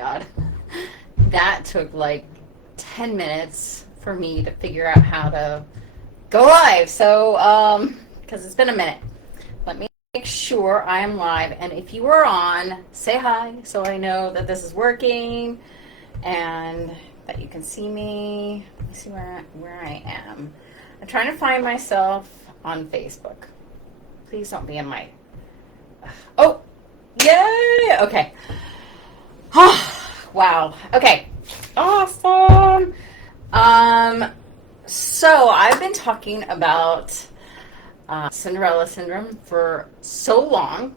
God. That took like 10 minutes for me to figure out how to go live. So, because it's been a minute. Let me make sure I am live. And if you are on, say hi so I know that this is working and that you can see me. Let me see where I am. I'm trying to find myself on Facebook. Please don't be in my... Oh, yay! Okay. Wow. Okay. Awesome. So I've been talking about Cinderella Syndrome for so long,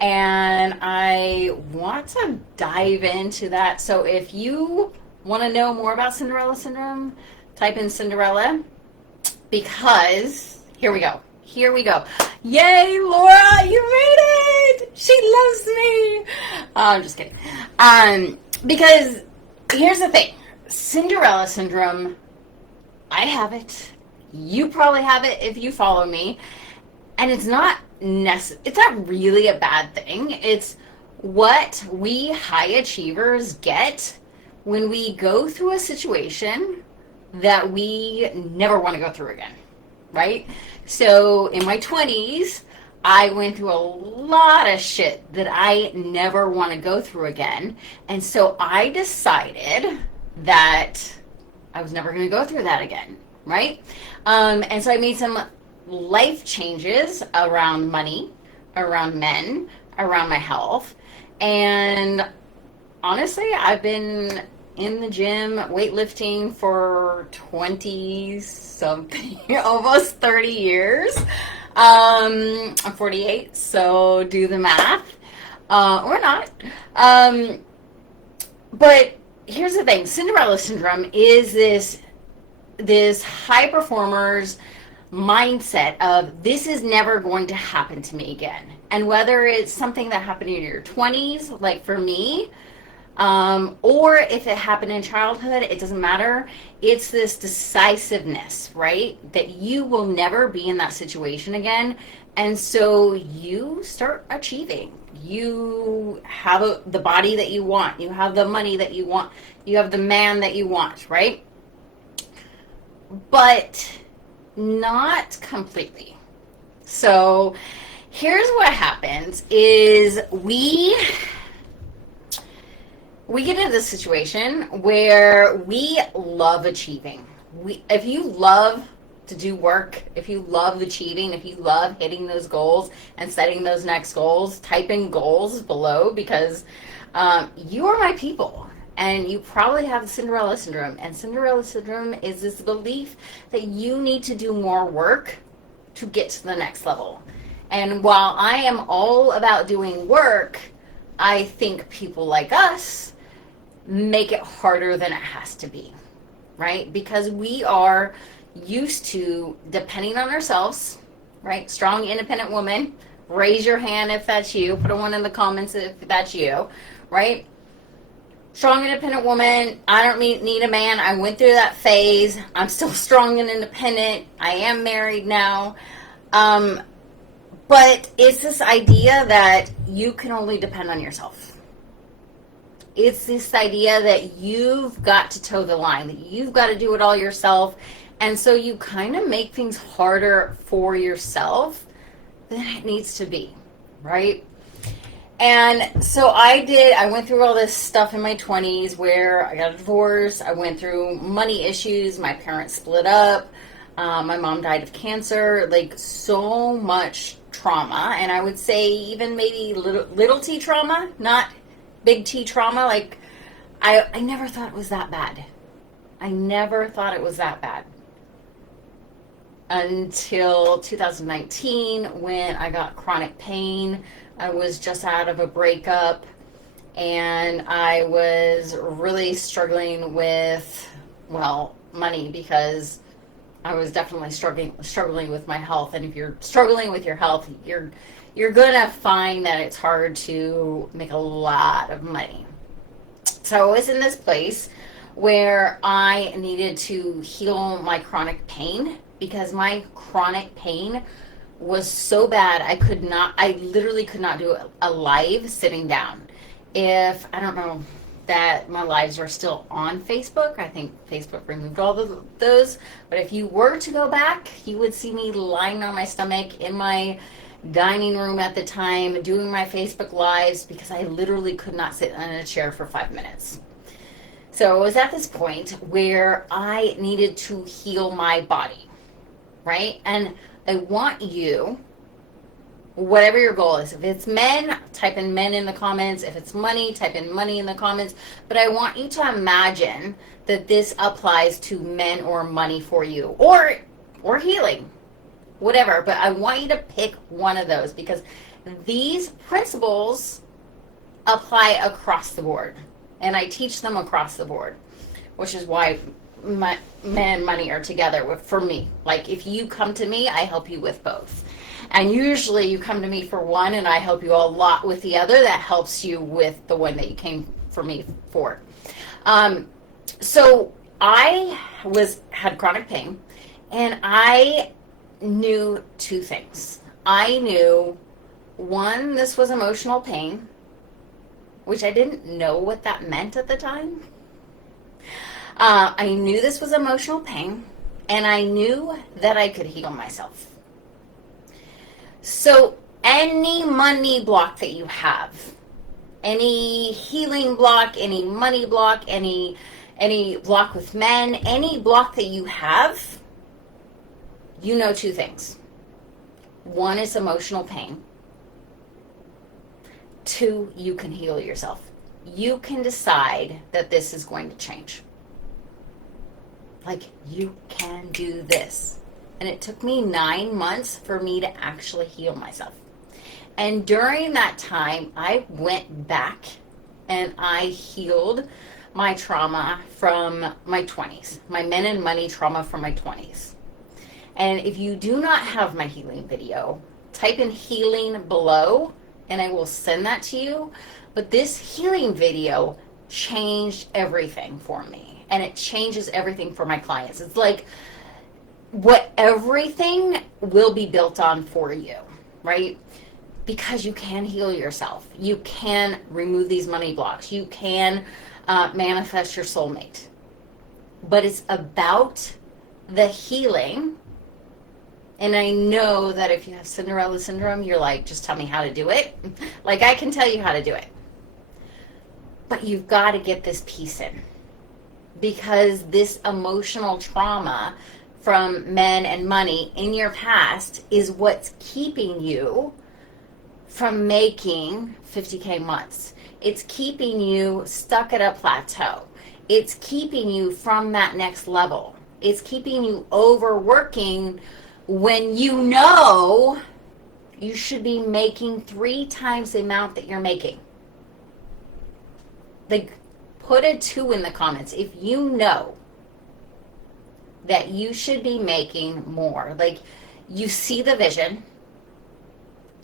and I want to dive into that. So if you want to know more about Cinderella Syndrome, type in Cinderella, because here we go. Here we go. Yay, Laura, you made it! She loves me. I'm just kidding. Because here's the thing. Cinderella Syndrome, I have it. You probably have it if you follow me. And it's not really a bad thing. It's what we high achievers get when we go through a situation that we never want to go through again, right? So in my 20s, I went through a lot of shit that I never want to go through again. And so I decided that I was never going to go through that again, right? And so I made some life changes around money, around men, around my health. And honestly, I've been in the gym weightlifting for 20 something, almost 30 years. I'm 48, so do the math, or not. But here's the thing. Cinderella Syndrome is this high performer's mindset of this is never going to happen to me again. And whether it's something that happened in your 20s, like for me, or if it happened in childhood, it doesn't matter. It's this decisiveness, right? That you will never be in that situation again. And so you start achieving. You have the body that you want. You have the money that you want. You have the man that you want, right? But not completely. So here's what happens is we get into this situation where we love achieving. If you love to do work, if you love achieving, if you love hitting those goals and setting those next goals, type in goals below, because you are my people. And you probably have Cinderella Syndrome. And Cinderella Syndrome is this belief that you need to do more work to get to the next level. And while I am all about doing work, I think people like us make it harder than it has to be, right? Because we are used to depending on ourselves, right? Strong, independent woman. Raise your hand if that's you. Put a one in the comments if that's you, right? Strong, independent woman. I don't need a man. I went through that phase. I'm still strong and independent. I am married now. But it's this idea that you can only depend on yourself. It's this idea that you've got to toe the line, that you've got to do it all yourself. And so you kind of make things harder for yourself than it needs to be, right? And so I went through all this stuff in my 20s where I got a divorce. I went through money issues. My parents split up. My mom died of cancer, like so much trauma. And I would say even maybe little T trauma, not big T trauma. Like I never thought it was that bad. I never thought it was that bad. Until 2019 when I got chronic pain. I was just out of a breakup and I was really struggling with, money, because I was definitely struggling with my health. And if you're struggling with your health, you're gonna find that it's hard to make a lot of money. So I was in this place where I needed to heal my chronic pain, because my chronic pain was so bad I literally could not do a live sitting down. If, I don't know, that my lives are still on Facebook. I think Facebook removed all of those. But if you were to go back, you would see me lying on my stomach in my dining room at the time doing my Facebook lives because I literally could not sit in a chair for 5 minutes. So it was at this point where I needed to heal my body, right? And I want you, whatever your goal is, if it's men, type in men in the comments. If it's money, type in money in the comments. But I want you to imagine that this applies to men or money for you, or healing, whatever. But I want you to pick one of those because these principles apply across the board. And I teach them across the board, which is why men and money are together for me. Like if you come to me, I help you with both. And usually you come to me for one and I help you a lot with the other. That helps you with the one that you came for me for. So I had chronic pain and I knew two things. I knew, one, this was emotional pain, which I didn't know what that meant at the time. I knew this was emotional pain, and I knew that I could heal myself. So any money block that you have, any healing block, any money block, any block with men, any block that you have, you know two things. One is emotional pain. Two, you can heal yourself. You can decide that this is going to change. Like, you can do this. And it took me 9 months for me to actually heal myself. And during that time, I went back and I healed my trauma from my 20s, my men and money trauma from my 20s. And if you do not have my healing video, type in healing below and I will send that to you. But this healing video changed everything for me. And it changes everything for my clients. It's like what everything will be built on for you, right? Because you can heal yourself. You can remove these money blocks. You can manifest your soulmate. But it's about the healing. And I know that if you have Cinderella Syndrome, you're like, just tell me how to do it. Like, I can tell you how to do it. But you've got to get this piece in. Because this emotional trauma from men and money in your past is what's keeping you from making 50K months. It's keeping you stuck at a plateau. It's keeping you from that next level. It's keeping you overworking when you know you should be making 3 times the amount that you're making. Like, put a 2 in the comments if you know that you should be making more. Like, you see the vision,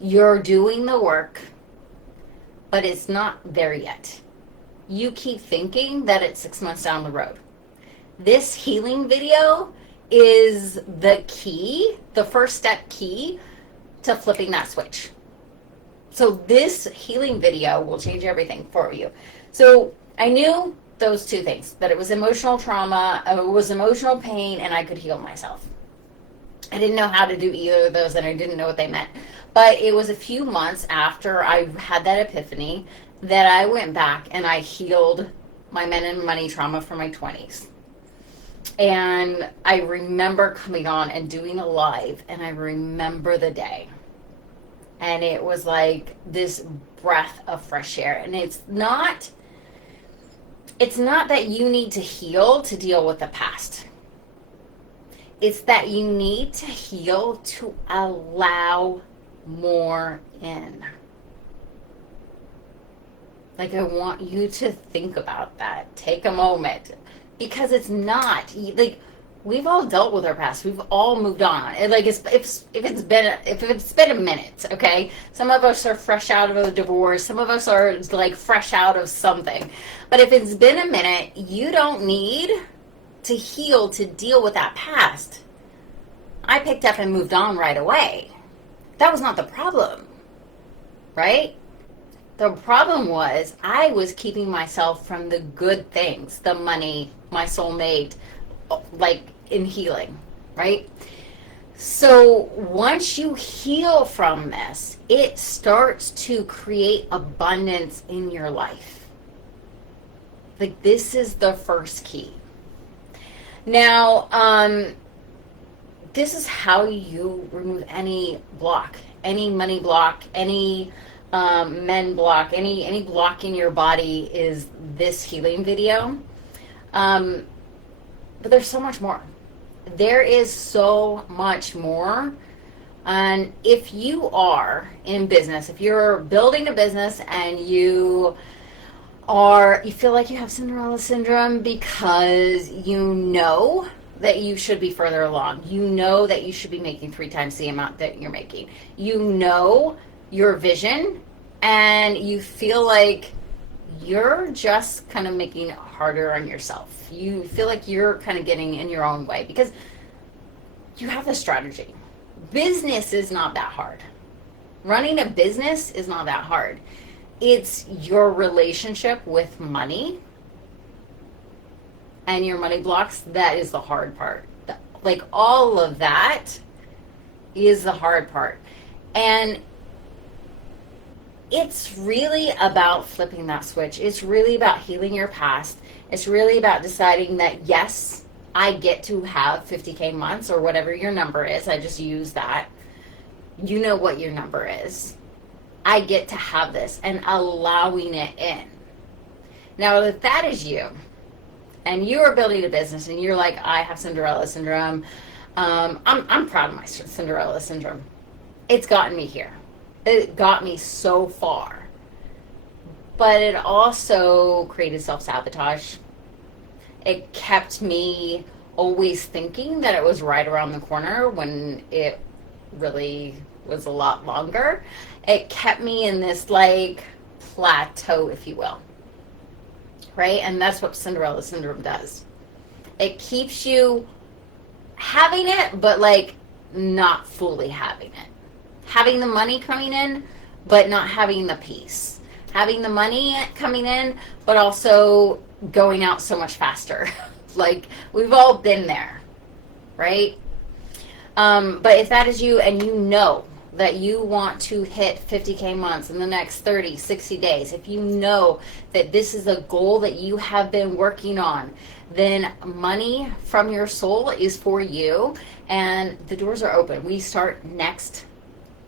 you're doing the work, but it's not there yet. You keep thinking that it's 6 months down the road. This healing video is the key, the first step key to flipping that switch. So this healing video will change everything for you. So I knew those 2 things, that it was emotional trauma, it was emotional pain, and I could heal myself. I didn't know how to do either of those, and I didn't know what they meant. But it was a few months after I had that epiphany that I went back and I healed my men and money trauma from my 20s. And I remember coming on and doing a live, and I remember the day. And it was like this breath of fresh air. And it's not that you need to heal to deal with the past. It's that you need to heal to allow more in. Like, I want you to think about that. Take a moment. Because it's not, like, we've all dealt with our past. We've all moved on. And like, if it's been a minute, okay? Some of us are fresh out of a divorce. Some of us are like fresh out of something. But if it's been a minute, you don't need to heal to deal with that past. I picked up and moved on right away. That was not the problem, right? The problem was I was keeping myself from the good things, the money, my soulmate, like in healing, right? So once you heal from this, it starts to create abundance in your life. Like, this is the first key. Now, this is how you remove any block, any money block, any men block, any block in your body is this healing video. But there's so much more. There is so much more. And if you are in business, if you're building a business and you feel like you have Cinderella syndrome because you know that you should be further along. You know that you should be making 3 times the amount that you're making. You know your vision, and you feel like you're just kind of making it harder on yourself. You feel like you're kind of getting in your own way because you have a strategy. Business is not that hard. Running a business is not that hard. It's your relationship with money and your money blocks that is the hard part. Like, all of that is the hard part. And it's really about flipping that switch. It's really about healing your past. It's really about deciding that, yes, I get to have 50K months or whatever your number is. I just use that. You know what your number is. I get to have this, and allowing it in. Now, if that is you, and you are building a business, and you're like, I have Cinderella syndrome, I'm proud of my Cinderella syndrome. It's gotten me here. It got me so far. But it also created self-sabotage. It kept me always thinking that it was right around the corner when it really was a lot longer. It kept me in this, like, plateau, if you will. Right? And that's what Cinderella syndrome does. It keeps you having it, but, like, not fully having it. Having the money coming in, but not having the peace. Having the money coming in, but also going out so much faster. Like, we've all been there, right? But if that is you, and you know that you want to hit 50K months in the next 30, 60 days, if you know that this is a goal that you have been working on, then money from your soul is for you, and the doors are open. We start next,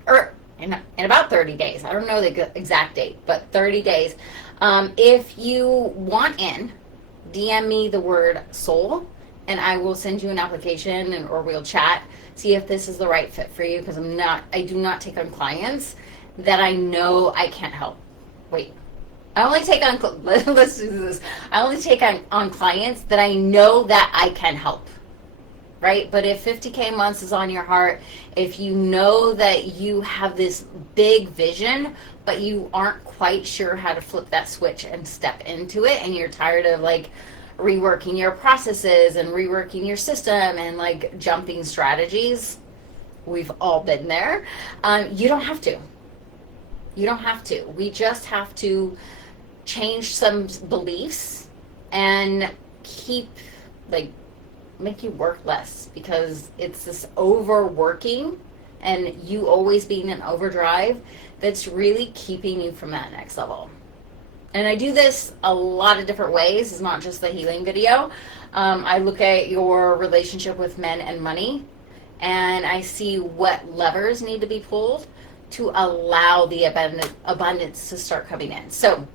or in about 30 days. I don't know the exact date, but 30 days. If you want in, DM me the word soul, and I will send you an application, or we'll chat, see if this is the right fit for you, because I do not take on clients that I know I can't help. Wait, I only take on, let's do this. I only take on clients that I know that I can help, right? But if 50K months is on your heart, if you know that you have this big vision, but you aren't quite sure how to flip that switch and step into it, and you're tired of, like, reworking your processes and reworking your system and, like, jumping strategies, we've all been there. You don't have to. You don't have to. We just have to change some beliefs and make you work less, because it's this overworking and you always being in overdrive that's really keeping you from that next level. And I do this a lot of different ways. It's not just the healing video. I look at your relationship with men and money, and I see what levers need to be pulled to allow the abundance to start coming in. So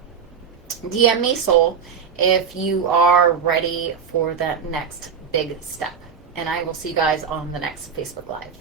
DM me, soul, if you are ready for that next big step. And I will see you guys on the next Facebook Live.